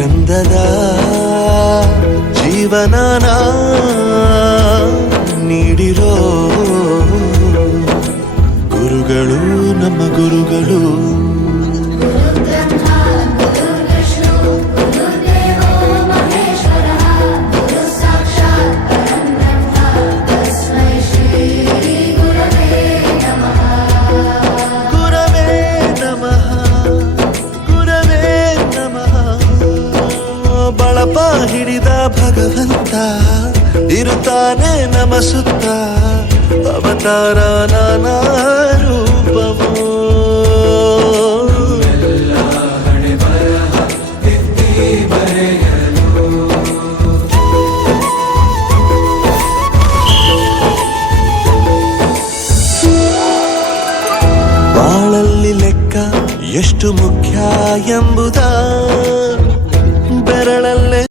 ಚಂದದ ಜೀವನನ ನೀಡಿರೋ ಗುರುಗಳು ನಮ್ಮ ಗುರುಗಳು. ಬಳಪ ಹಿಡಿದ ಭಗವಂತ ಇರುತ್ತಾನೆ ನಮ ಸುತ್ತ ಅವತಾರ ನಾನಾ